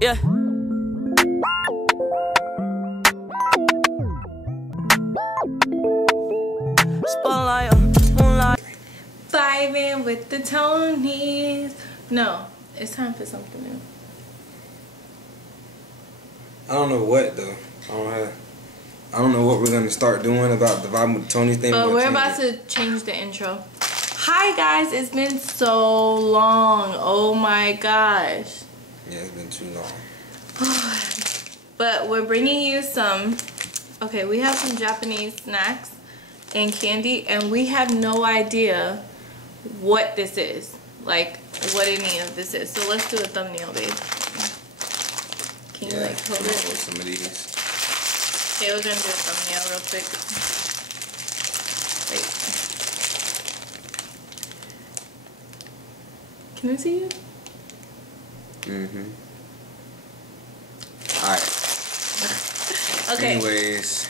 Yeah. Spotlight, moonlight. Vibing with the Tonys. No, it's time for something new. I don't know what though. I don't know what we're gonna start doing about the Vibe with Tony thing. But we're about to change the intro. Hi guys, it's been so long. Oh my gosh. Yeah, it's been too long. But we're bringing you some. Okay, we have some Japanese snacks and candy, and we have no idea what this is, like what any of this is. So let's do a thumbnail, babe. Can you like hold it? Hold some of these. Okay, we're gonna do a thumbnail real quick. Wait. Can I see you? Alright. Okay. Anyways,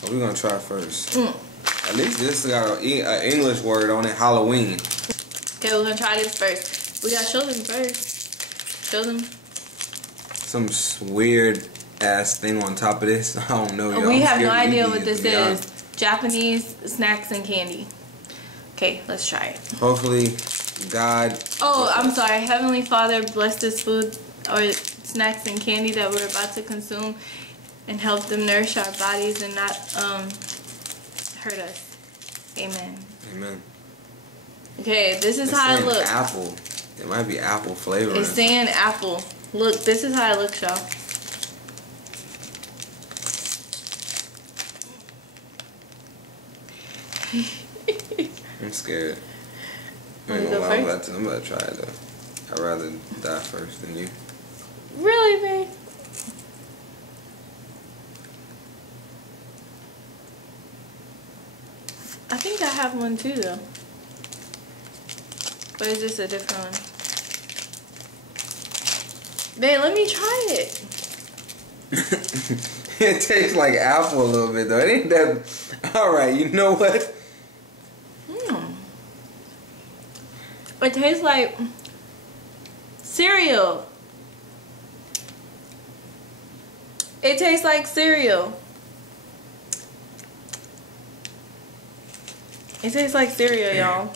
what we gonna try first? At least this got an English word on it, Halloween. Okay, we're gonna try this first. We gotta show them first. Show them. Some weird ass thing on top of this. I don't know, y'all. We have no idea what this is. Japanese snacks and candy. Okay, let's try it. Hopefully, God. Oh, I'm sorry. Heavenly Father, bless this food or snacks and candy that we're about to consume, and help them nourish our bodies and not hurt us. Amen. Amen. Okay, this is how it looks. Apple. It might be apple flavor. It's saying apple. Look, this is how it looks, y'all. I'm scared. Wanna go I'm first? about to try it though. I'd rather die first than you. Really, babe? I think I have one too, though. Or is this a different one? Babe, let me try it. It tastes like apple a little bit though. It ain't that. Alright, you know what? It tastes like cereal. It tastes like cereal. It tastes like cereal, y'all.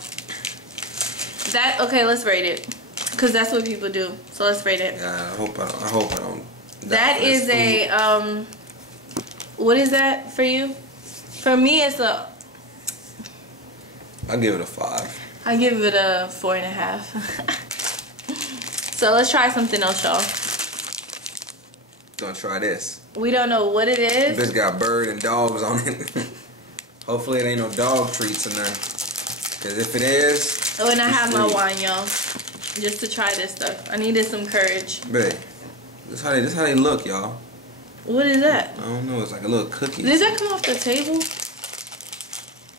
Okay, let's rate it. Because that's what people do. So let's rate it. Yeah, I hope I don't. That is a, what is that for you? For me, it's a... I'll give it a 5. I give it a 4.5. So let's try something else, y'all. Gonna try this. We don't know what it is. This got bird and dogs on it. Hopefully it ain't no dog treats in there. Cause if it is. Oh, and I have my wine, y'all. Just to try this stuff. I needed some courage. Babe, this how they look, y'all. What is that? I don't know. It's like a little cookie. Did that come off the table?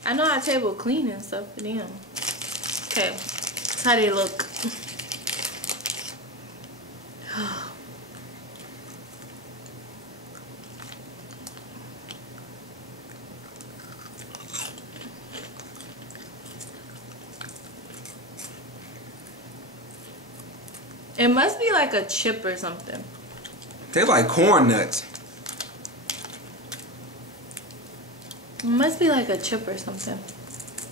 I know our table clean and stuff, but damn. Okay, that's how they look. It must be like a chip or something. Tastes like corn nuts. It must be like a chip or something.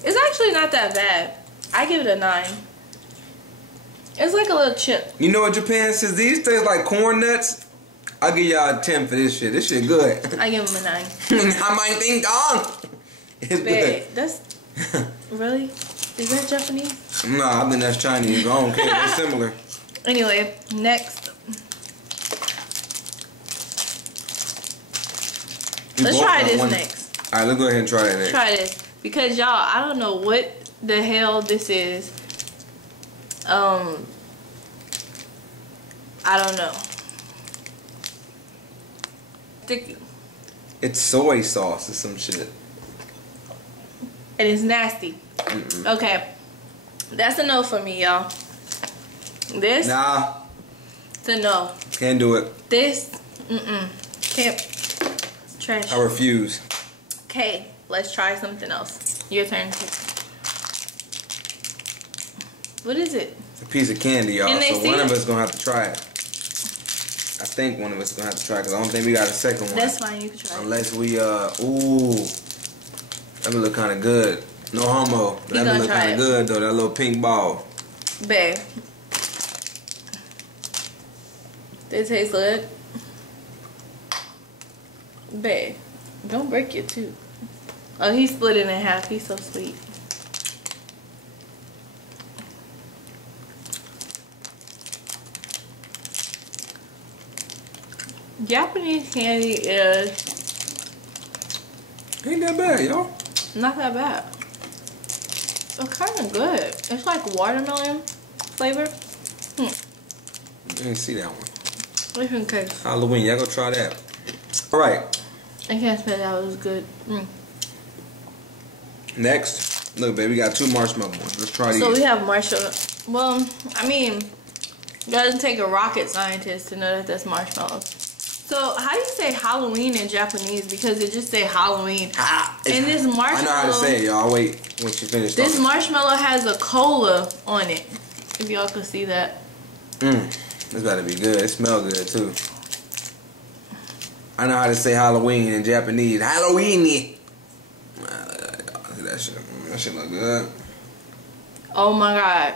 It's actually not that bad. I give it a 9. It's like a little chip. You know what Japan says? These taste like corn nuts. I'll give y'all a 10 for this shit. This shit good. I give them a 9. I might think it's Babe, good. that's... Really? Is that Japanese? Nah, I think that's Chinese. I don't care. They're similar. Anyway, next. Let's try this next. Alright, let's go ahead and try that next. Try this. Because y'all, I don't know what the hell this is. I don't know. Sticky. It's soy sauce or some shit. And it's nasty. Okay. That's a no for me, y'all. This? Nah. It's a no. Can't do it. This? Can't. Trash. I refuse. Okay, let's try something else. Your turn. What is it? a piece of candy, y'all. And they So one of us gonna have to try it. I think one of us is gonna have to try it because I don't think we got a second one. That's fine, you can try it. Unless we ooh, that would look kind of good. No homo, but that would look kind of good though. That little pink ball. Babe, they taste good. Babe, don't break your tooth. Oh, he split it in half. He's so sweet. Japanese candy is Ain't that bad, y'all. not that bad. It's kind of good. It's like watermelon flavor. I didn't see that one. Just in case. Halloween, y'all go try that. All right. I can't spell that. It was good. Next, look, baby, we got 2 marshmallow ones. Let's try these. So we have marshmallow. Well, I mean, it doesn't take a rocket scientist to know that that's marshmallow. So how do you say Halloween in Japanese? Because it just say Halloween. And this marshmallow. I know how to say it, y'all. I'll wait once you finish. This marshmallow has a cola on it. If y'all can see that. This about to be good. It smells good too. I know how to say Halloween in Japanese. Halloweeny. That shit look good. Oh my god.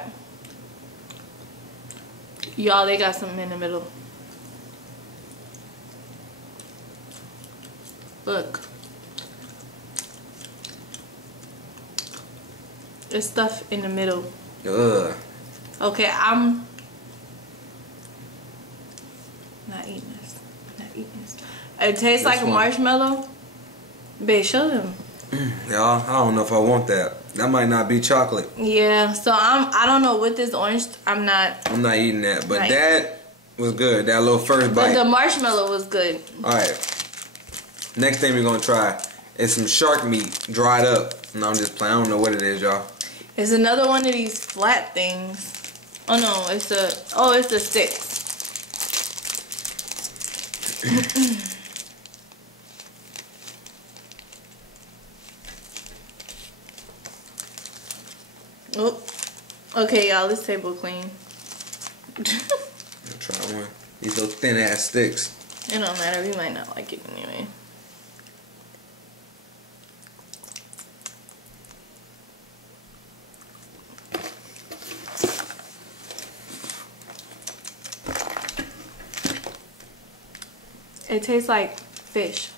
Y'all, they got something in the middle. Look. There's stuff in the middle. Ugh. Okay, I'm not eating this. I'm not eating this. It tastes like a marshmallow. Babe, show them. Y'all, I don't know if I want that. That might not be chocolate. Yeah, so I don't know what this orange. I'm not eating that, but Right. that was good. That little first But bite. the marshmallow was good. All right. Next thing we're gonna try is some shark meat dried up. No, I'm just playing. I don't know what it is, y'all. It's another one of these flat things. Oh no, it's the sticks. Oh, okay, y'all. This table clean. I'll try one. These little thin ass sticks. It don't matter. We might not like it anyway. It tastes like fish.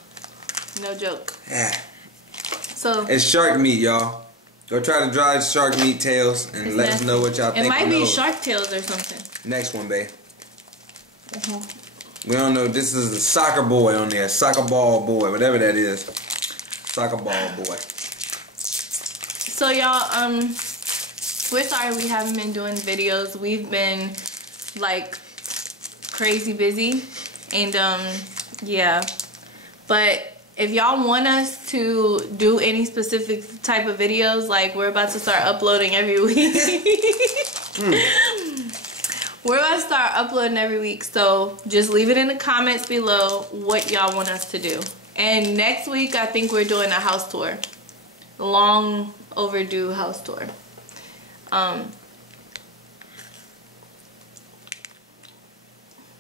No joke. Yeah. So It's shark meat, y'all. Go try the dried shark meat tails and let us know what y'all think. It might of be those. shark tails or something. Next one, babe. We don't know. This is a soccer boy on there. Soccer ball boy. Whatever that is. Soccer ball boy. So y'all, we're sorry we haven't been doing videos. We've been like crazy busy, and yeah. But if y'all want us to do any specific type of videos, like we're about to start uploading every week. We're about to start uploading every week, so just leave it in the comments below what y'all want us to do. And next week, I think we're doing a house tour. Long overdue house tour.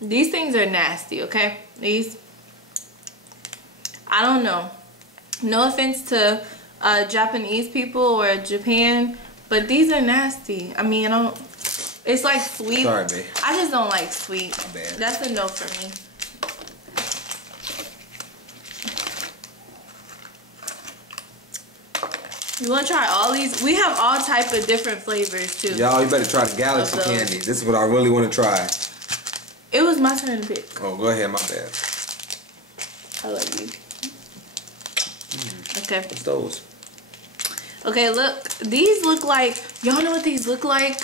These things are nasty, okay? These, I don't know. No offense to Japanese people or Japan, but these are nasty. I mean, I don't, it's like sweet. Sorry, babe. I just don't like sweet. Bad. That's a no for me. You want to try all these? We have all type of different flavors too. Y'all, you better try the Galaxy Of those. candy. This is what I really want to try. It was my turn to pick. Oh, go ahead. My bad. I love you. Okay. What's those? Okay, look. These look like, y'all know what these look like?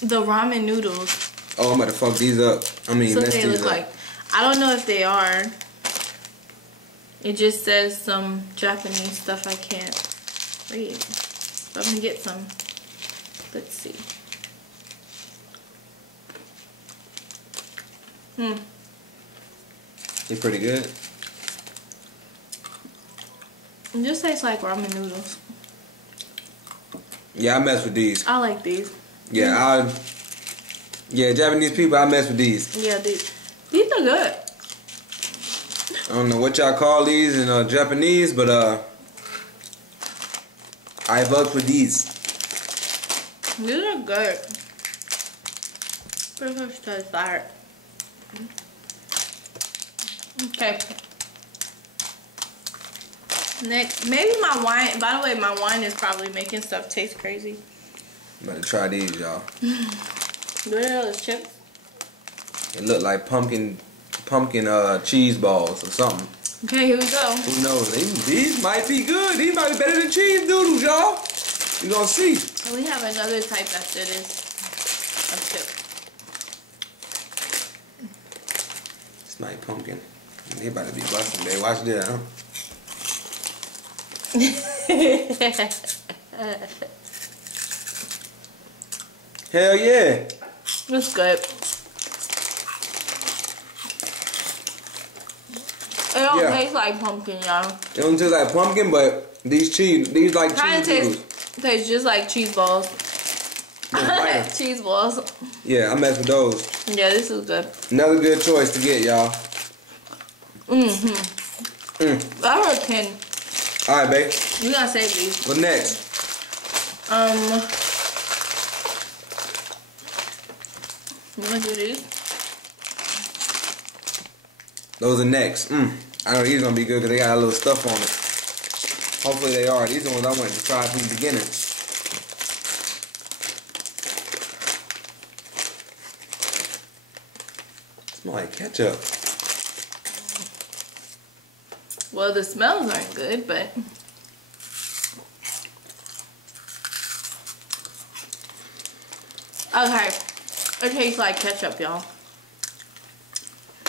The ramen noodles. Oh, I'm about to fuck these up. I mean, That's what mess they these look up. like. I don't know if they are. It just says some Japanese stuff I can't read. So I'm gonna get some. Let's see. They pretty good. It just tastes like ramen noodles. Yeah, I mess with these. I like these. Yeah, Yeah, Japanese people, I mess with these. Yeah, these are good. I don't know what y'all call these in Japanese, but I fuck with these. These are good. Pretty much fire. Okay. Next, maybe my wine. By the way, my wine is probably making stuff taste crazy. Better try these, y'all. What are those chips? It look like pumpkin cheese balls or something. Okay, here we go. Who knows? These might be good. These might be better than cheese doodles, y'all. You gonna see. And we have another type after this of chip. It's like pumpkin. They about to be busting, babe. Watch this, huh? Hell yeah. It's good. It don't taste like pumpkin, y'all. It don't taste like pumpkin, but these like Kinda cheese doodles. tastes just like cheese balls. Cheese balls. Yeah, I mess with those. Yeah, this is good. Another good choice to get, y'all. I heard 10. Alright, babe. We gotta save these. What next? You wanna do these? Those are next. I know these gonna be good because they got a little stuff on it. Hopefully they are. These are the ones I wanted to try from the beginning. Smell like ketchup. Well, the smells aren't good, but okay. It tastes like ketchup, y'all.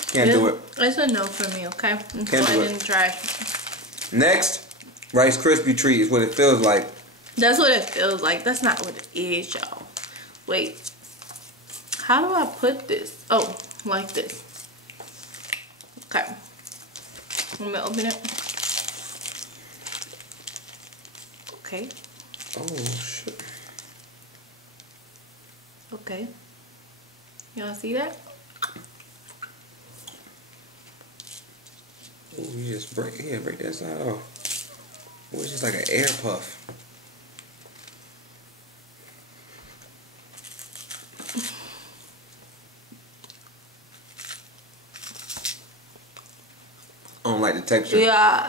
Can't do it. It's a no for me, okay? Can't go do ahead it. and try. Next, Rice Krispie treat is what it feels like. That's what it feels like. That's not what it is, y'all. Wait. How do I put this? Oh, like this. Okay. Let me open it. Okay. Oh shit. Okay. Y'all see that? Oh, you just break that side off. Oh, it's just like an air puff. I don't like the texture. Yeah,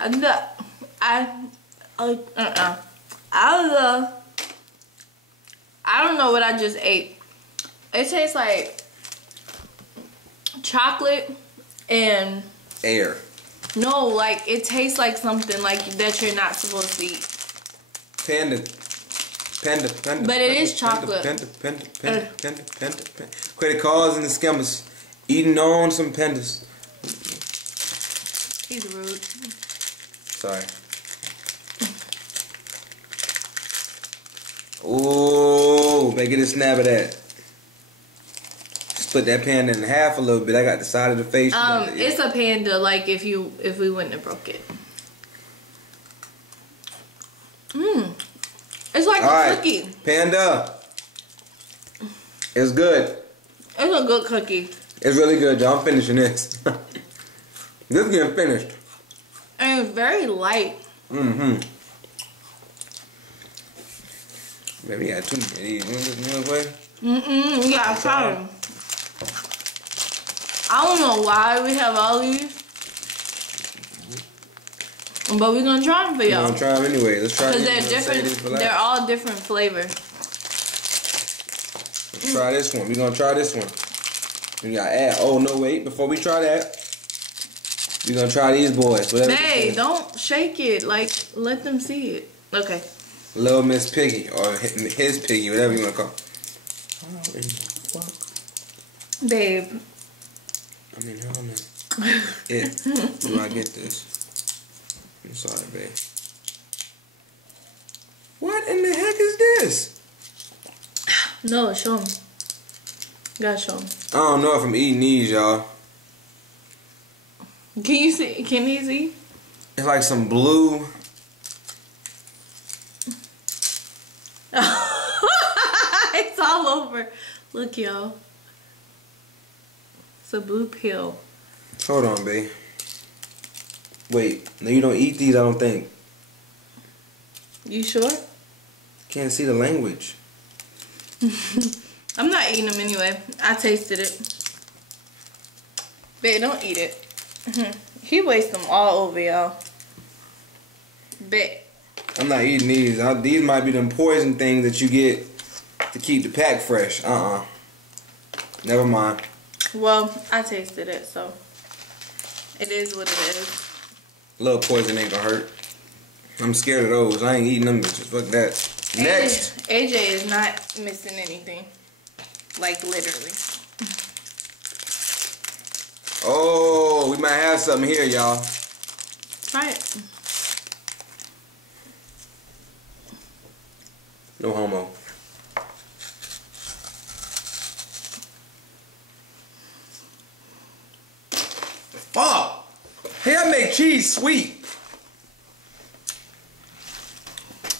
I don't know what I just ate. It tastes like chocolate and Air. no, like it tastes like something like that you're not supposed to eat. Panda. But it is chocolate. Panda. Credit cards and the scammers. Eating on some pandas. He's rude. Sorry. Oh, better get a snap of that. Split that panda in half a little bit. I got the side of the face. It's a panda. Like if we wouldn't have broke it. It's like a cookie. Panda. It's good. It's a good cookie. It's really good, y'all. I'm finishing this. This is getting finished. And it's very light. Maybe you got too many. You want this way? You gotta try them. I don't know why we have all these. But we're gonna try them for y'all. We're gonna try them anyway. Let's try them. Because they're different. They're all different flavor. Let's try this one. We're gonna try this one. We got add. Oh no, wait! Before we try that, we're gonna try these boys. Hey, don't shake it. Like, let them see it. Okay. Little Miss Piggy or his Piggy, whatever you wanna call. How in the fuck? Babe. I mean, how no. Do I get this? I'm sorry, babe. What in the heck is this? No, show them. Gotta show them. I don't know if I'm eating these, y'all. Can you see? Can you see? It's like some blue. It's all over. Look, y'all. It's a blue pill. Hold on, babe. Wait, no, you don't eat these, I don't think. You sure? Can't see the language. I'm not eating them anyway. I tasted it. Babe, don't eat it. He wastes them all over, y'all. Babe. I'm not eating these. These might be them poison things that you get to keep the pack fresh. Never mind. Well, I tasted it, so it is what it is. A little poison ain't gonna hurt. I'm scared of those. I ain't eating them bitches. Fuck that. Next. AJ is not missing anything. Like, literally. Oh, we might have something here, y'all. Try it. No homo. Fuck! Hey, I make cheese sweet.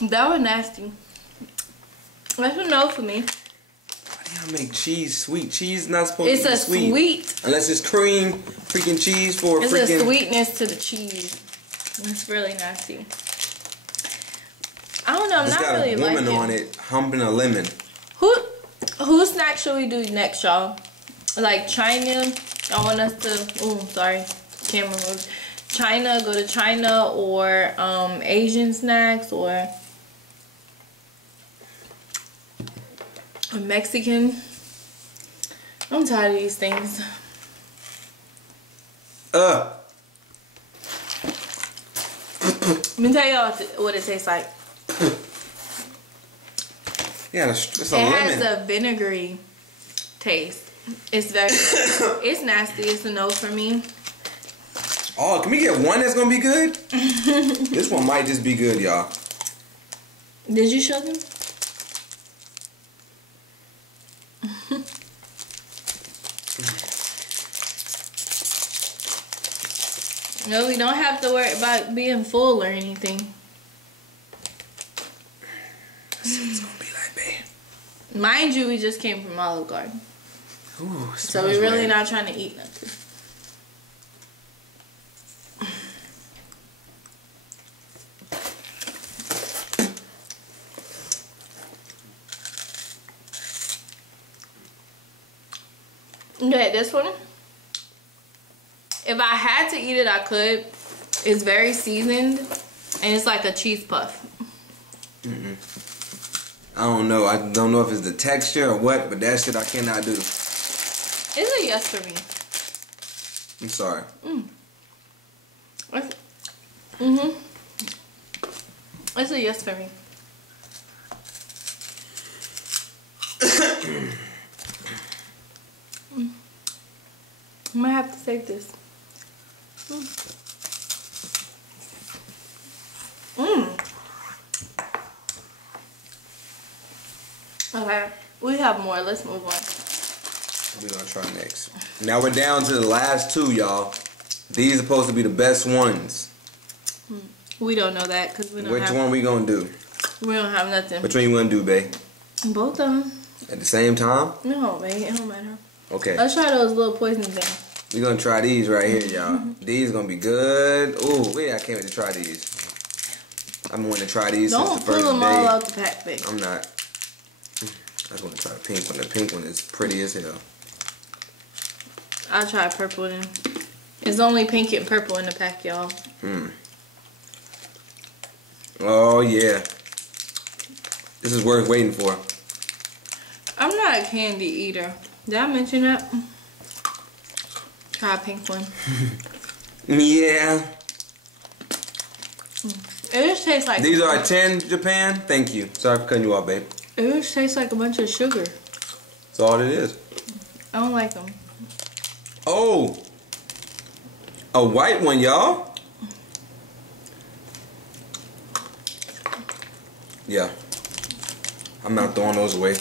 That was nasty. That's a no for me. Why do y'all make cheese sweet? Cheese is not supposed to be sweet. It's a sweet. Unless it's cream, freaking cheese for It's freaking... a sweetness to the cheese. It's really nasty. I don't know. I'm It's not got really a woman liking on it humping a lemon. Who snack should we do next, y'all? Like China. I want us to. Oh, sorry, camera moves. China. Go to China or Asian snacks or Mexican. I'm tired of these things. Let me tell y'all what it tastes like. Yeah, it's a It lemon. has a vinegary taste. It's very, it's nasty. It's a no for me. Oh, can we get one that's gonna be good? This one might just be good, y'all. Did you show them? No, we don't have to worry about being full or anything. It's gonna be like, babe. Mind you, we just came from Olive Garden. Ooh, So we're really not trying to eat nothing. Okay, this one. If I had to eat it, I could. It's very seasoned, and it's like a cheese puff. I don't know. I don't know if it's the texture or what, but that shit I cannot do. It's a yes for me. I'm sorry. It's a yes for me. I might have to save this. Okay, we have more. Let's move on. We're gonna try next. Now we're down to the last two, y'all. These are supposed to be the best ones. We don't know that because we don't Which have. one we gonna do? We don't have nothing. Which one you wanna do, babe? Both of them. At the same time? No, babe, it don't matter. Okay. Let's try those little poison things. We're gonna try these right here, y'all. These gonna be good. Ooh, wait, I can't wait to try these. I'm going to try these Don't since the pull first them day. all out the pack, babe. I'm not. I just want to try the pink one. The pink one is pretty as hell. I'll try purple then. It's only pink and purple in the pack, y'all. Oh, yeah. This is worth waiting for. I'm not a candy eater. Did I mention that? Try a pink one. Yeah. It just tastes like... These are 10, Japan. Thank you. Sorry for cutting you off, babe. It just tastes like a bunch of sugar. That's all it is. I don't like them. Oh. A white one, y'all. Yeah. I'm not throwing those away.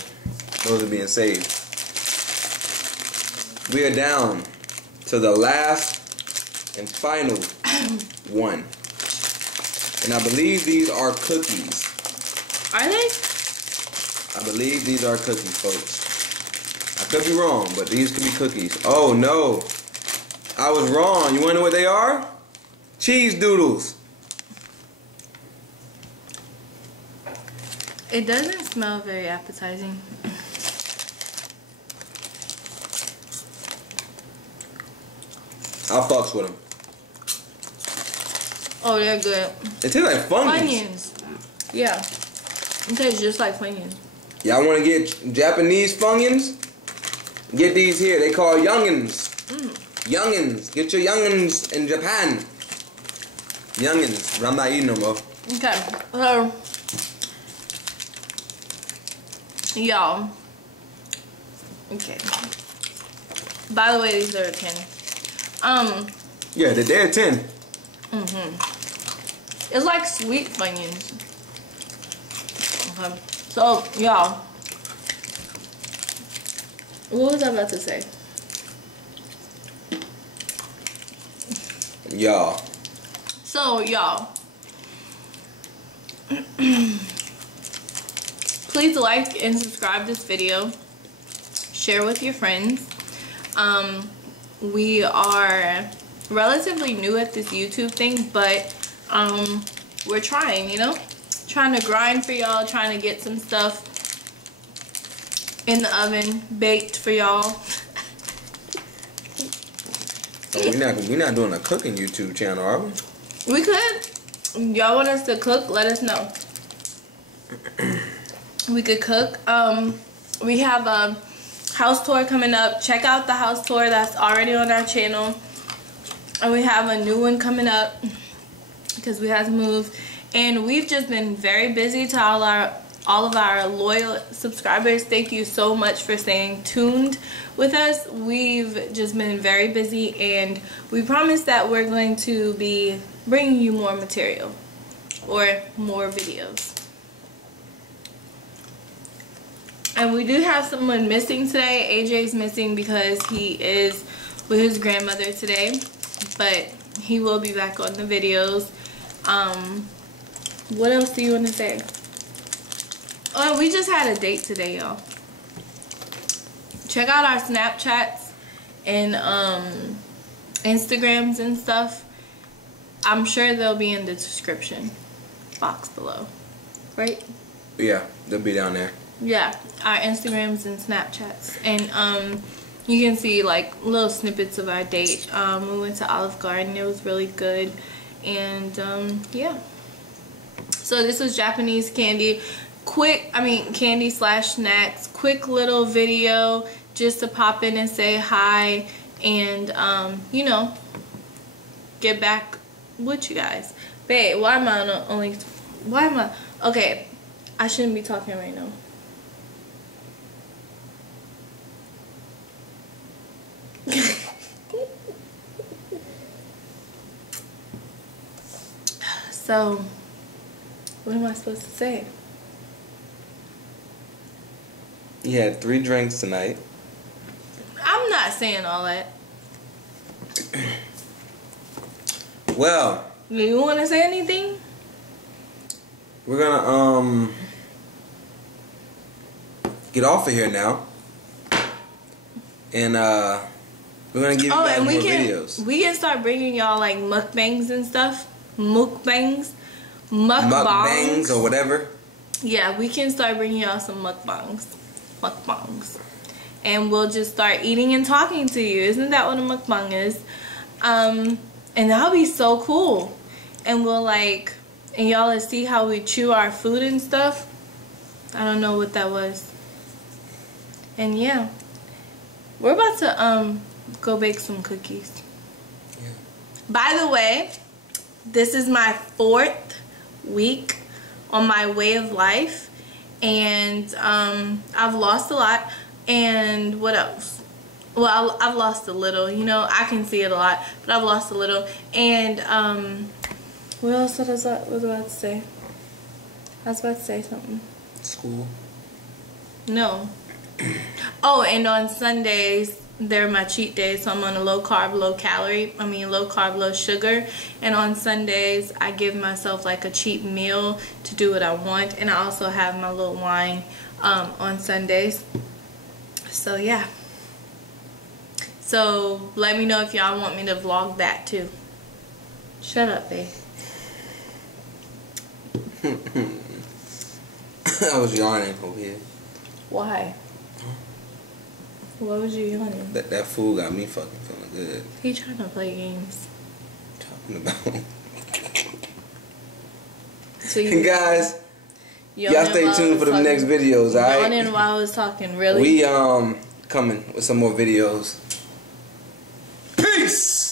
Those are being saved. We are down to the last and final one. And I believe these are cookies. Are they? I believe these are cookies, folks. I could be wrong, but these could be cookies. Oh no, I was wrong. You wanna know what they are? Cheese doodles. It doesn't smell very appetizing. I fucks with them. Oh, they're good. It tastes like Funyuns. Funyuns. Yeah. It tastes just like Funyuns. Y'all want to get Japanese Funyuns? Get these here. They call youngins. Youngins. Get your youngins in Japan. Youngins. But I'm not eating them, bro. Okay. So, y'all. Okay. By the way, these are 10. Yeah, they're 10. It's like sweet Funyuns. Okay. So, y'all. What was I about to say? Y'all. So, y'all. Please like and subscribe this video. Share with your friends. We are relatively new at this YouTube thing, but we're trying, you know? Trying to grind for y'all, trying to get some stuff in the oven, baked for y'all. Oh, we're not doing a cooking YouTube channel, are we? We could. Y'all want us to cook? Let us know. We could cook. We have a house tour coming up. Check out the house tour that's already on our channel. And we have a new one coming up because we had to move. And we've just been very busy. To all of our loyal subscribers, thank you so much for staying tuned with us. We've just been very busy, and we promise that we're going to be bringing you more material or more videos. And we do have someone missing today. AJ's missing because he is with his grandmother today, but he will be back on the videos. What else do you want to say? Oh, we just had a date today, y'all. Check out our Snapchats and Instagrams and stuff. I'm sure they'll be in the description box below, right? Yeah, they'll be down there. Yeah, our Instagrams and Snapchats. And you can see like little snippets of our date. We went to Olive Garden. It was really good. And yeah. So this was Japanese candy. Candy slash snacks. Quick little video just to pop in and say hi. And you know, get back with you guys. Babe, why am I okay, I shouldn't be talking right now. So, what am I supposed to say? You had 3 drinks tonight. I'm not saying all that. Well, Do you want to say anything? we're gonna get off of here now, and we're gonna give you guys more videos. We can start bringing y'all like mukbangs and stuff. Mukbangs or whatever. Yeah, we can start bringing y'all some mukbangs, and we'll just start eating and talking to you. Isn't that what a mukbang is? And that'll be so cool. And we'll and y'all will see how we chew our food and stuff. I don't know what that was. And yeah, we're about to go bake some cookies. Yeah. By the way, this is my 4th week on my way of life, and I've lost a lot. And what else? Well, I've lost a little. You know, I can see it a lot, but I've lost a little. And what else was I about to say? I was about to say something. School. No. Oh, and on Sundays, they're my cheat days, so I'm on a low carb, low carb, low sugar. And on Sundays, I give myself like a cheap meal to do what I want. And I also have my little wine on Sundays. So yeah. So let me know if y'all want me to vlog that too. Shut up, babe. I was yawning over here. Why? What was you yawning? That food got me fucking feeling good. He trying to play games. Talking about. So you guys, y'all stay tuned for the next videos, alright? Yawning while I was talking, really? We coming with some more videos. Peace!